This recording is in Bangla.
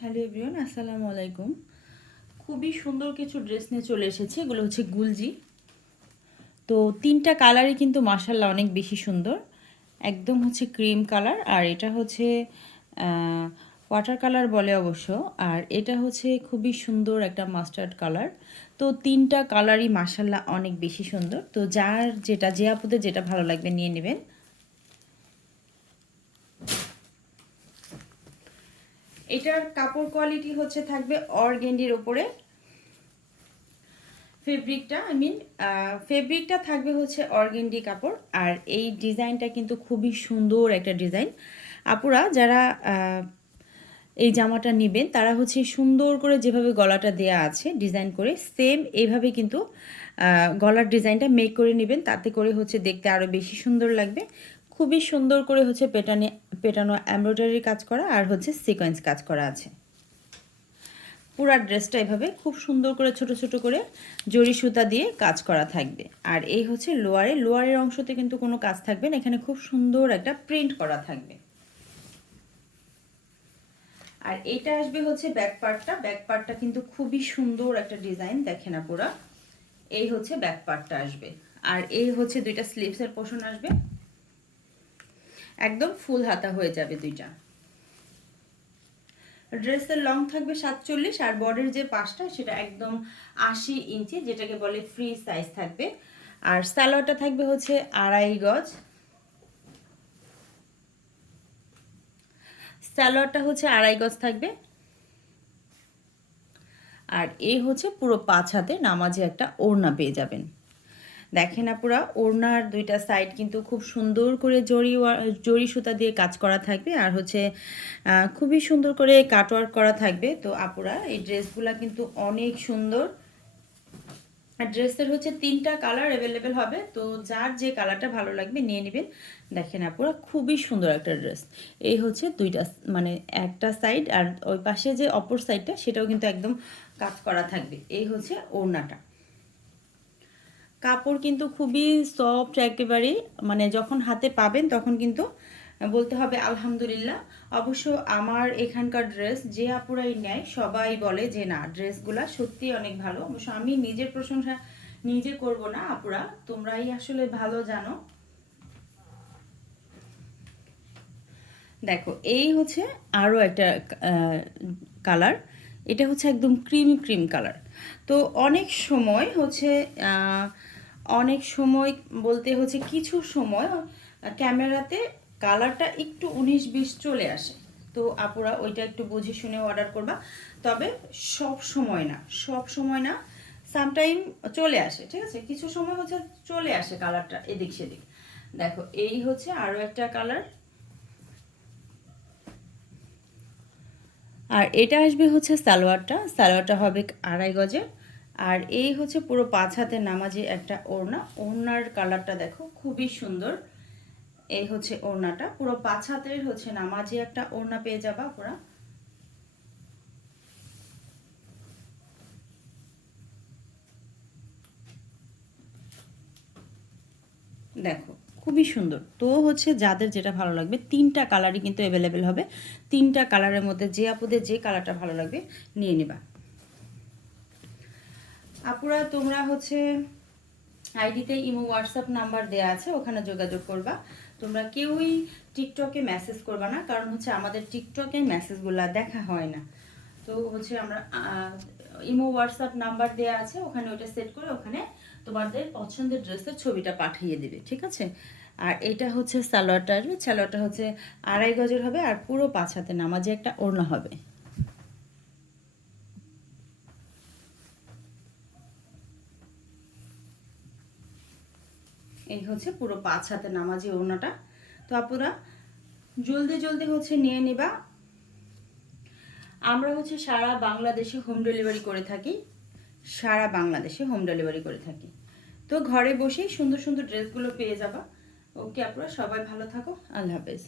হ্যালো এভরিওয়ান, আসসালামু আলাইকুম। খুবই সুন্দর কিছু ড্রেস নিয়ে চলে এসেছে। এগুলো হচ্ছে গুলজি। তো তিনটা কালারই কিন্তু মাশাআল্লাহ অনেক বেশি সুন্দর। একদম হচ্ছে ক্রিম কালার, আর এটা হচ্ছে ওয়াটার কালার বলে অবশ্য, আর এটা হচ্ছে খুবই সুন্দর একটা মাস্টার্ড কালার। তো তিনটা কালারই মাশাআল্লাহ অনেক বেশি সুন্দর। তো যার যেটা যে আপুদের যেটা ভালো লাগবে নিয়ে নেবেন। এটার কাপড় কোয়ালিটি হচ্ছে থাকবে অর্গেন্ডির ওপরে। ফেব্রিকটা থাকবে হচ্ছে অর্গেন্ডি কাপড়, আর এই ডিজাইনটা কিন্তু খুবই সুন্দর একটা ডিজাইন। আপুরা যারা এই জামাটা নেবেন তারা হচ্ছে সুন্দর করে যেভাবে গলাটা দেয়া আছে ডিজাইন করে সেম এইভাবে কিন্তু গলার ডিজাইনটা মেক করে নেবেন, তাতে করে হচ্ছে দেখতে আরও বেশি সুন্দর লাগবে। খুবই সুন্দর করে হচ্ছে পেটানো এমব্রয়ডারি কাজ করা আর হচ্ছে সিকোয়েন্স কাজ করা আছে। পুরা ড্রেসটা এভাবে খুব সুন্দর করে ছোট ছোট করে জরি সুতা দিয়ে কাজ করা থাকবে। আর এই হচ্ছে লোয়ারের অংশতে কিন্তু কোনো কাজ থাকবে না, এখানে খুব সুন্দর একটা প্রিন্ট করা থাকবে। আর এটা আসবে হচ্ছে ব্যাক পার্টটা কিন্তু খুবই সুন্দর একটা ডিজাইন, দেখেন না পুরা। এই হচ্ছে ব্যাক পার্টটা আসবে, আর এই হচ্ছে দুইটা স্লিভসের পোর্শন আসবে, একদম ফুল হাতা হয়ে যাবে দুইটা। ড্রেসের লং থাকবে 47, আর বডির যে পাশটা সেটা একদম 80 ইঞ্চি, যেটাকে বলে ফ্রি সাইজ থাকবে। আর সালোয়ারটা থাকবে হচ্ছে 2.5 গজ। সালোয়ারটা হচ্ছে 2.5 গজ থাকবে। আর এই হচ্ছে পুরো 5 হাতে নামাজে একটা ওড়না পেয়ে যাবেন। দেখেন আপুরা, ওড়নার দুইটা সাইড কিন্তু খুব সুন্দর করে জরি সুতা দিয়ে কাজ করা থাকবে, আর হচ্ছে খুবই সুন্দর করে কাটওয়ার্ক করা থাকবে। তো আপুরা এই ড্রেসগুলা কিন্তু অনেক সুন্দর। আর ড্রেসের হচ্ছে 3টা কালার অ্যাভেলেবেল হবে, তো যার যে কালারটা ভালো লাগবে নিয়ে নেবেন। দেখেন আপুরা, খুবই সুন্দর একটা ড্রেস। এই হচ্ছে দুইটা, মানে একটা সাইড, আর ওই পাশে যে অপর সাইডটা সেটাও কিন্তু একদম কাজ করা থাকবে। এই হচ্ছে ওড়নাটা। কাপড় কিন্তু খুবই সফট একেবারে, মানে যখন হাতে পাবেন তখন কিন্তু বলতে হবে আলহামদুলিল্লাহ। অবশ্য আমার এখানকার ড্রেস যে আপুরাই নেয় সবাই বলে যে না, ড্রেসগুলা সত্যি অনেক ভালো। অবশ্য আমি নিজের প্রশংসা নিজে করব না আপুরা, তোমরাই আসলে ভালো জানো। দেখো এই হচ্ছে আরও একটা কালার। এটা হচ্ছে একদম ক্রিম কালার। তো অনেক সময় বলতে হচ্ছে কিছু সময় ক্যামেরাতে কালারটা একটু 19-20 চলে আসে। তো আপুরা ওইটা একটু বুঝে শুনে অর্ডার করবা। তবে সব সময় না, সামটাইম চলে আসে, ঠিক আছে? কিছু সময় হচ্ছে চলে আসে কালারটা এদিক সেদিক। দেখো এই হচ্ছে আরও একটা কালার। আর এটা আসবে হচ্ছে সালোয়ারটা হবে 2.5 গজে। আর এই হচ্ছে পুরো 5 হাতের নামাজে একটা ওড়নার কালারটা দেখো খুবই সুন্দর। এই হচ্ছে ওড়নাটা, পুরো 5 হাতের হচ্ছে নামাজে একটা ওড়না পেয়ে যাবা পুরা। দেখো খুবই সুন্দর। তো হচ্ছে যাদের যেটা ভালো লাগবে, 3টা কালারই কিন্তু অ্যাভেলেবেল হবে। 3টা কালারের মধ্যে যে আপুদের যে কালারটা ভালো লাগবে নিয়ে নেবা। আপুরা তোমরা হচ্ছে আইডিতে ইমো হোয়াটসঅ্যাপ নাম্বার দেওয়া আছে, ওখানে যোগাযোগ করবা। তোমরা কেউই টিকটকে মেসেজ করবা না, কারণ হচ্ছে আমাদের টিকটকে মেসেজগুলো দেখা হয় না। তো হচ্ছে আমরা ইমো হোয়াটসঅ্যাপ নাম্বার দেওয়া আছে, ওখানে ওটা সেট করে ওখানে তোমাদের পছন্দের ড্রেসের ছবিটা পাঠিয়ে দেবে, ঠিক আছে? আর এটা হচ্ছে সালোয়ারটা হচ্ছে 2.5 গজের হবে, আর পুরো 5 হাতে নামাজে একটা ওড়না হবে। এই হচ্ছে পুরো 5 হাতে নামাজি ওড়নাটা। তো আপুরা জলদি হচ্ছে নিয়ে নিবা। আমরা হচ্ছে সারা বাংলাদেশে হোম ডেলিভারি করে থাকি। তো ঘরে বসেই সুন্দর সুন্দর ড্রেসগুলো পেয়ে যাবা। ওকে আপুরা, সবাই ভালো থাকো। আল্লাহ হাফেজ।